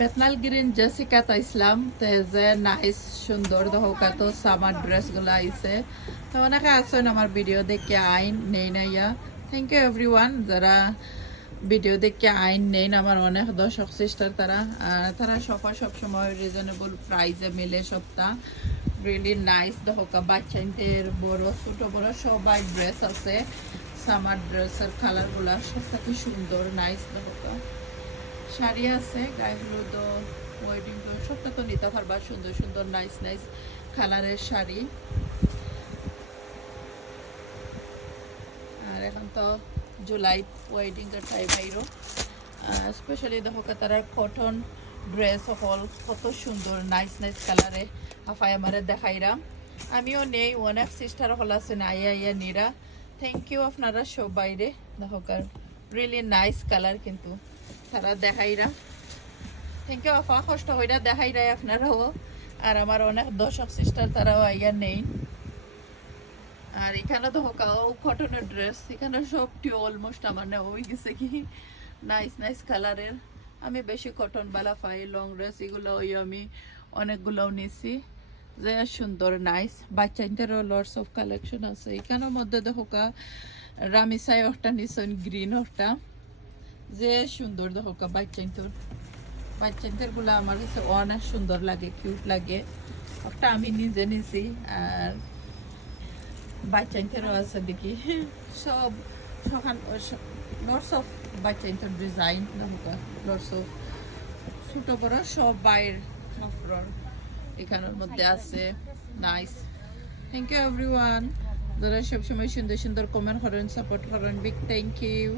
বেতনাল green Jessica তাইছিলাম যে nice সুন্দর দহকা তো সামার ড্রেসগুলো আইছে তো অনেকে আছেন আমার ভিডিও দেখে আইন নেই না ইয়া থ্যাংক ইউ এভরিওয়ান যারা ভিডিও দেখে আইন নেন আমার অনেক দর্শক সিস্টার তারা সবসময় রিজনেবল প্রাইসে মিলে সবটা রিয়েলি নাইস দহকা বাচ্চাদের বড় ছোট বড় সবাই ড্রেস আছে সামার ড্রেসের কালারগুলো সবটা কি সুন্দর নাইস দহকা শাড়ি আছে গায়েগুলো তো ওয়েডিং তো সবটা তো নিতে পারবা সুন্দর সুন্দর নাইস নাইস কালারের শাড়ি আর এখন তো জুলাই ওয়েডিং এর টাইম আইরো স্পেশালি দেখো তারা কটন ড্রেস হল কত সুন্দর নাইস নাইস কালারে আফাই আমারে দেখাইরাম আমিও নেই অনেক সিস্টার হল আছে না আইয়া নিরা থ্যাংক ইউ আপনারা সবাই রে দেখো রিয়েলি নাইস কালার কিন্তু তারা দেখাইরা থ্যাংক ইউ আফা কষ্ট হইরা দেখাইরাই আপনারাও আর আমার অনেক দর্শক সিস্টার তারাও আইয়া নেই আর এখানে তো হোকাও কটনের ড্রেস এখানে সবটি অলমোস্ট আমার নেওয়া হয়ে গেছে কি নাইস নাইস কালারের আমি বেশি কটন বালা পাই লং ড্রেস এগুলো ওই আমি অনেকগুলোও নিছি যে সুন্দর নাইস বাচ্চাদেরও লটস অফ কালেকশন আছে এখানের মধ্যে দেখোকা রামিসাই একটা নিছেন গ্রিন একটা যে সুন্দর দেখোকা বাচ্চাদের গুলা আমার কাছে অনেক সুন্দর লাগে কিউট লাগে একটা আমি নিজে নিছি আর বাচ্চাদেরও আছে দেখি সব লটস অফ বাচ্চাদের ডিজাইন দেখোকা লটস অফ ছোট বড় সব বাইর কাপড় এখানের মধ্যে আছে নাইস থ্যাংক ইউ এভরিওয়ান যারা সবসময় সুন্দর সুন্দর কমেন্ট করেন সাপোর্ট করেন বিগ থ্যাংক ইউ